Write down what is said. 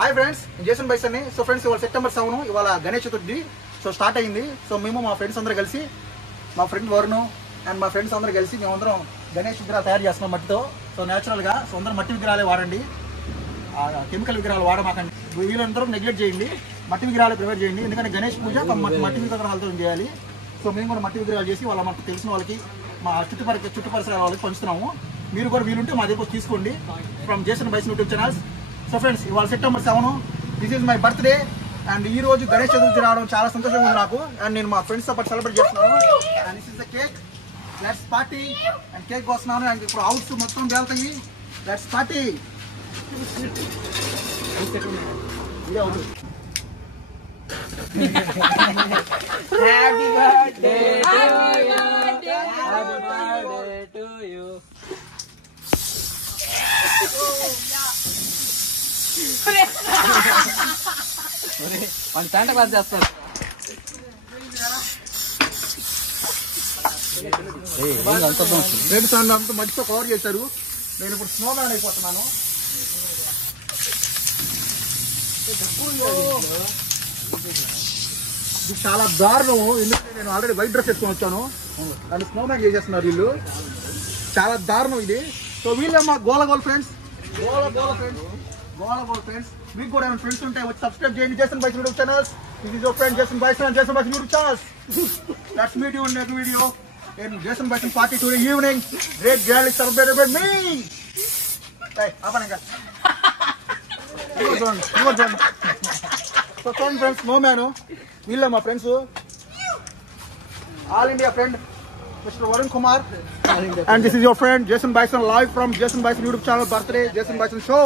Hi friends, Jason bison ని. So friends, ఇవాళ September 7 ఇవాళ గణేష్ చతుర్థి స్టార్ట్ అయింది. సో మేము మా ఫ్రెండ్స్ అందరూ కలిసి, మా ఫ్రెండ్ వరుణ్ అండ్ మా ఫ్రెండ్స్ అందరూ కలిసి మేమందరం గణేష్ విగ్రహాలు తయారు చేస్తున్నాం మట్టితో. సో న్యాచురల్గా అందరూ మట్టి విగ్రహాలే వాడండి, కెమికల్ విగ్రహాలు వాడమాకండి. వీళ్ళందరూ నెగ్లెక్ట్ చేయండి, మట్టి విగ్రహాలు ప్రిపేర్ చేయండి. ఎందుకంటే గణేష్ పూజ మట్టి విగ్రహాలతో చేయాలి. సో మేము కూడా మట్టి విగ్రహాలు చేసి మనకు తెలిసిన వాళ్ళకి, మా చుట్టుపరిసర వాళ్ళకి పంచుతున్నాము. మీరు కూడా వీలుంటే మా దగ్గర తీసుకోండి from Jason Bison YouTube channels. So friends, ఇవాళ September 7 this is my birthday and ఈ రోజు గణేష్ చతుర్థి రావడం చాలా సంతోషంగా ఉంది నాకు. అండ్ నేను మా ఫ్రెండ్స్తో పాటు సెలబ్రేట్ చేస్తున్నాను. And this is the cake. Let's party. And cake వస్తున్నాను. అండ్ ఇప్పుడు హౌస్ మొత్తం వెళ్తాయి. Let's party. ఇదే అవుతుంది. Happy birthday to you. మన శాంటా క్లాస్ చేస్తారు. రెండు సార్లు అంతా మట్టితో కవర్ చేశారు. నేను ఇప్పుడు స్నో మ్యాన్ అయిపోతున్నాను. ఇది చాలా దారుణం, ఎందుకంటే నేను ఆల్రెడీ వైట్ డ్రెస్ వేసుకొని వచ్చాను అండ్ స్నో మ్యాన్ చేసేస్తున్నారు వీళ్ళు. చాలా దారుణం ఇది. సో వీళ్ళమ్మా గోల ఫ్రెండ్స్, గోల ఫ్రెండ్స్. మీకు కూడా ఏమైనా ఫ్రెండ్స్ ఉంటే వచ్చి సబ్స్క్రైబ్ చేయండి Jason Bison YouTube channels. This is your friend Jason Bison YouTube channels. Let's meet you in next video in Jason Bison party today evening. Great girl is celebrated by me. Hey, apananga. You go. So friends, no man. Villa my friends. All India friend, Mr. Varun Kumar. And this is your friend Jason Bison live from Jason Bison YouTube channel birthday Jason Bison show.